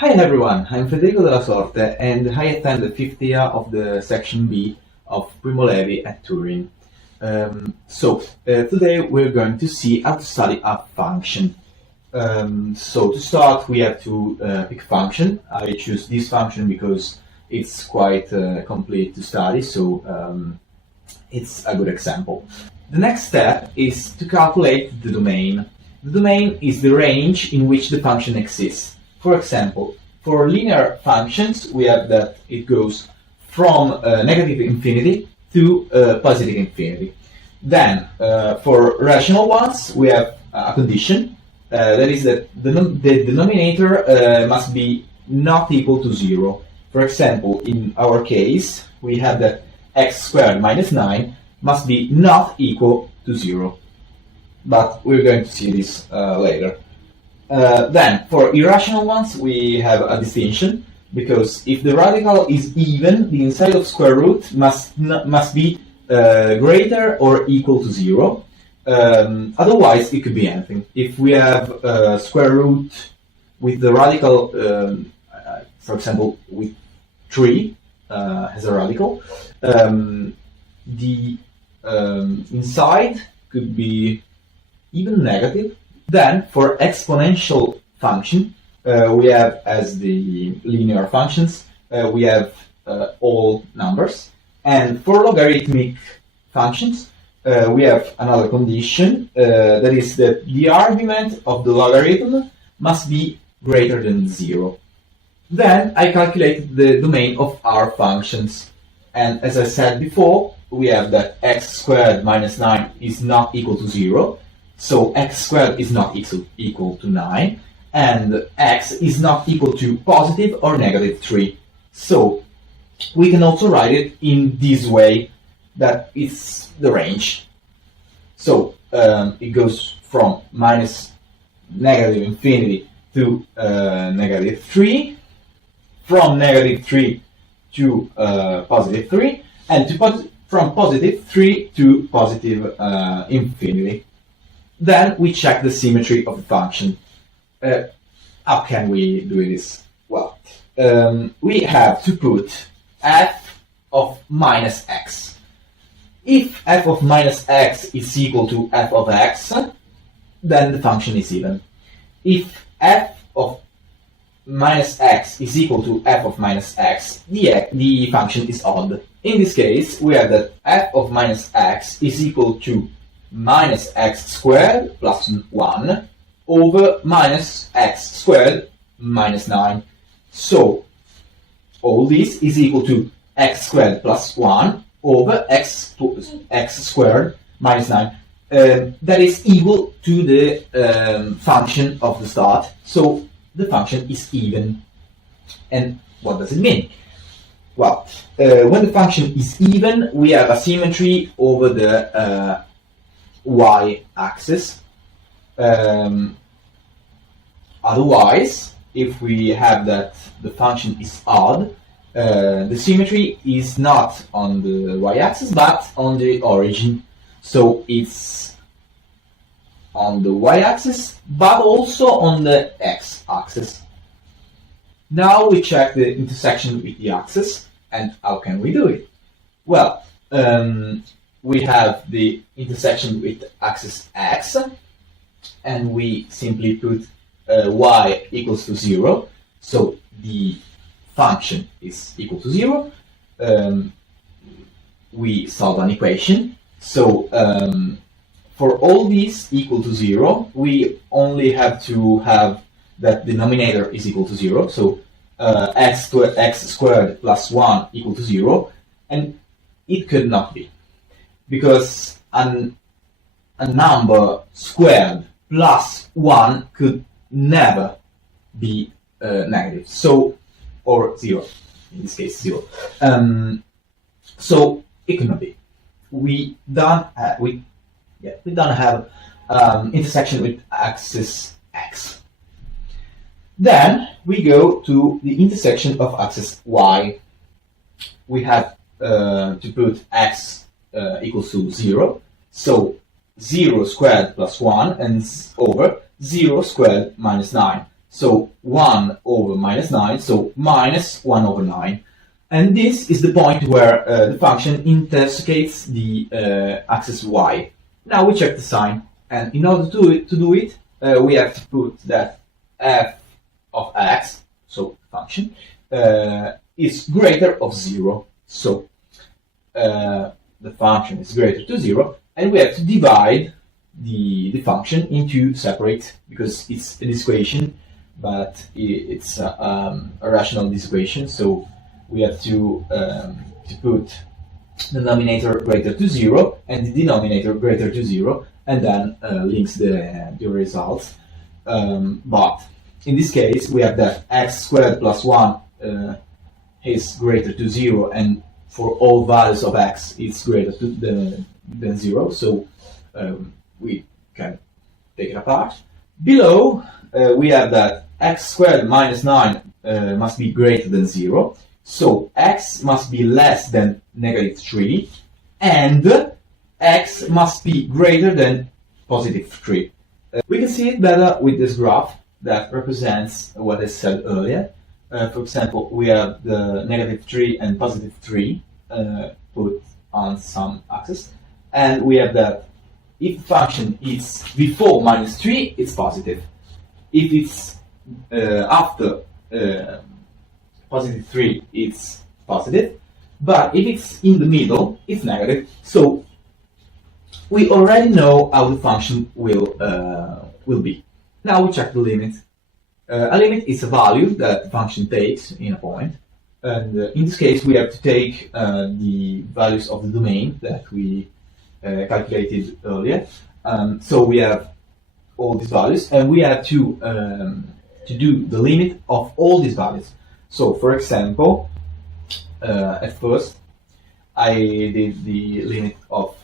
Hi everyone, I'm Federico della Sorte and I attend the fifth year of the section B of Primo Levi at Turin. Today we're going to see how to study a function. To start we have to pick a function. I choose this function because it's quite complete to study, so it's a good example. The next step is to calculate the domain. The domain is the range in which the function exists. For example, for linear functions, we have that it goes from negative infinity to positive infinity. Then, for rational ones, we have a condition, that is that the denominator must be not equal to 0. For example, in our case, we have that x squared minus 9 must be not equal to 0. But we're going to see this later. Then, for irrational ones, we have a distinction, because if the radical is even, the inside of square root must be greater or equal to 0. Otherwise, it could be anything. If we have square root with the radical, for example, with 3 as a radical, the inside could be even negative. Then, for exponential function, we have, as the linear functions, we have all numbers. And for logarithmic functions, we have another condition, that is that the argument of the logarithm must be greater than 0. Then I calculate the domain of our functions. And as I said before, we have that x squared minus 9 is not equal to 0. So x squared is not equal to 9, and x is not equal to positive or negative 3. So we can also write it in this way, that it's the range. So it goes from minus negative infinity to negative 3, from negative 3 to positive 3, and from positive 3 to positive infinity. Then we check the symmetry of the function. How can we do this? Well, we have to put f of minus x. If f of minus x is equal to f of x, then the function is even. If f of minus x is equal to f of minus x, the function is odd. In this case, we have that f of minus x is equal to minus x squared plus 1 over minus x squared minus 9. So all this is equal to x squared plus 1 over x squared minus 9. That is equal to the function of the start. So the function is even. And what does it mean? Well, when the function is even, we have a symmetry over the y-axis. Otherwise, if we have that the function is odd, the symmetry is not on the y-axis but on the origin. So it's on the y-axis but also on the x-axis. Now we check the intersection with the axis. And how can we do it? Well, we have the intersection with axis x, and we simply put y equals to 0, so the function is equal to 0. We solve an equation, so for all these equal to 0, we only have to have that the denominator is equal to 0, so x squared plus 1 equal to 0, and it could not be, because a number squared plus 1 could never be negative, so, or 0, in this case 0. So it could not be. We don't have intersection with axis x. Then we go to the intersection of axis y. We have to put x equals to 0, so 0 squared plus 1 and over 0 squared minus 9. So 1 over minus 9, so minus 1 over 9. And this is the point where the function intersecates the axis y. Now we check the sign. And in order to do it, we have to put that f of x, so function, is greater of 0. So the function is greater to 0, and we have to divide the function into separate, because it's a equation, but it's a rational equation. So we have to put the denominator greater to 0 and the denominator greater to 0, and then links the results. But in this case, we have that x squared plus 1 is greater to 0, and for all values of x, it's greater than 0. So we can take it apart. Below, we have that x squared minus 9 must be greater than 0. So x must be less than negative 3, and x must be greater than positive 3. We can see it better with this graph that represents what I said earlier. For example, we have the negative 3 and positive 3 put on some axis, and we have that if the function is before minus 3, it's positive. If it's after positive 3, it's positive. But if it's in the middle, it's negative. So we already know how the function will be. Now we check the limit. A limit is a value that the function takes in a point. And in this case, we have to take the values of the domain that we calculated earlier. So we have all these values, and we have to do the limit of all these values. So, for example, at first, I did the limit of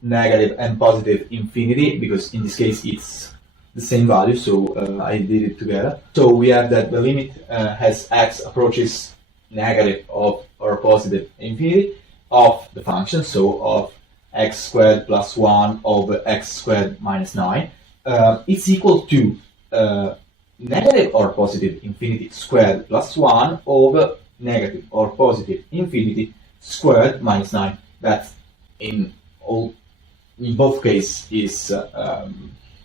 negative and positive infinity, because in this case it's the same value, so I did it together. So we have that the limit as x approaches negative of or positive infinity of the function, so of x squared plus 1 over x squared minus 9, it's equal to negative or positive infinity squared plus 1 over negative or positive infinity squared minus 9. That in both cases is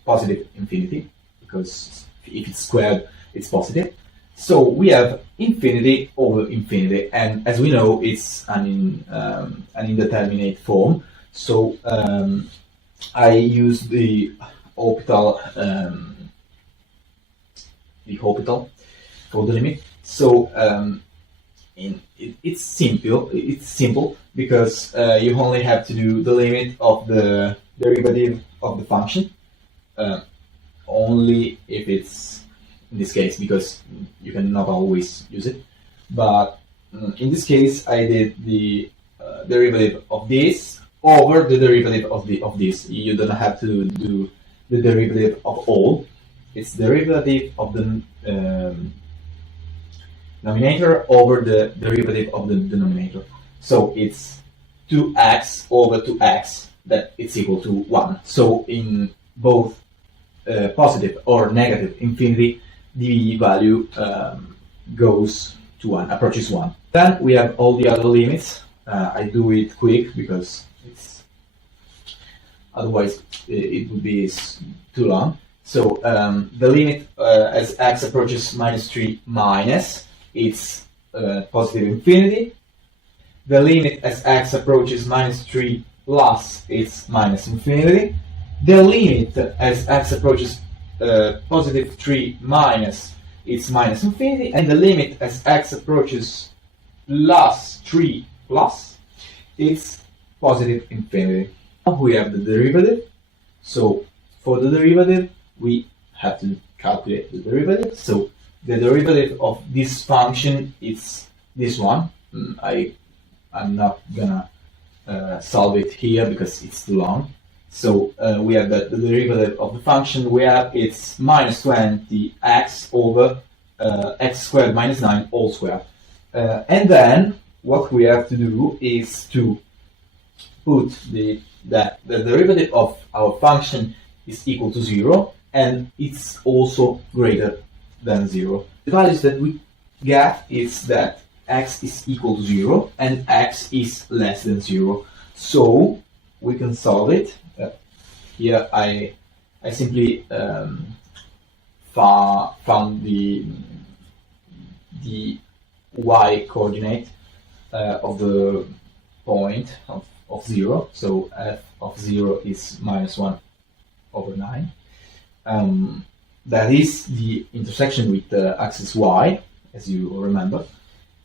positive infinity, because if it's squared, it's positive. So we have infinity over infinity, and as we know, it's an indeterminate form. So I use the orbital for the limit. So it's simple because you only have to do the limit of the derivative of the function, only if it's in this case, because you cannot always use it. But in this case, I did the derivative of this over the derivative of this. You don't have to do the derivative of all. It's derivative of the denominator over the derivative of the denominator. So it's 2x over 2x, that it's equal to 1. So in both positive or negative infinity, the value goes to 1, approaches 1. Then we have all the other limits. I do it quick because it's otherwise it would be too long. So the limit as x approaches minus 3 minus, it's positive infinity. The limit as x approaches minus 3 plus, it's minus infinity. The limit as x approaches positive 3 minus, it's minus infinity. And the limit as x approaches plus 3 plus, it's positive infinity. Now we have the derivative. So for the derivative, we have to calculate the derivative. So the derivative of this function is this one. I'm not gonna solve it here because it's too long. So we have that the derivative of the function we have, it's minus 20x over x squared minus 9 all squared. And then what we have to do is to put the derivative of our function is equal to 0, and it's also greater than 0. The values that we get is that x is equal to 0 and x is less than 0. So we can solve it. Here I simply found the y coordinate of the point of 0. So f of 0 is -1/9. That is the intersection with the axis y, as you remember.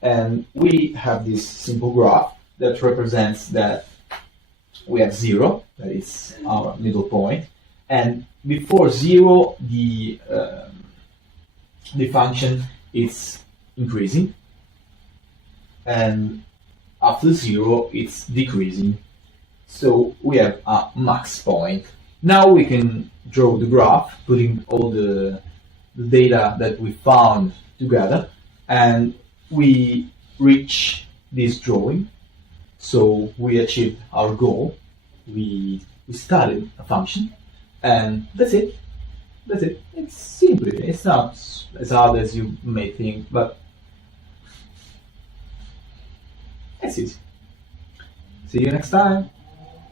And we have this simple graph that represents that we have 0, that is our middle point, and before 0 the function is increasing, and after 0 it's decreasing. So we have a max point. Now we can draw the graph, putting all the data that we found together, and we reach this drawing. So we achieved our goal. We studied a function, and that's it. That's it. It's simple. It's not as hard as you may think, but that's it. See you next time.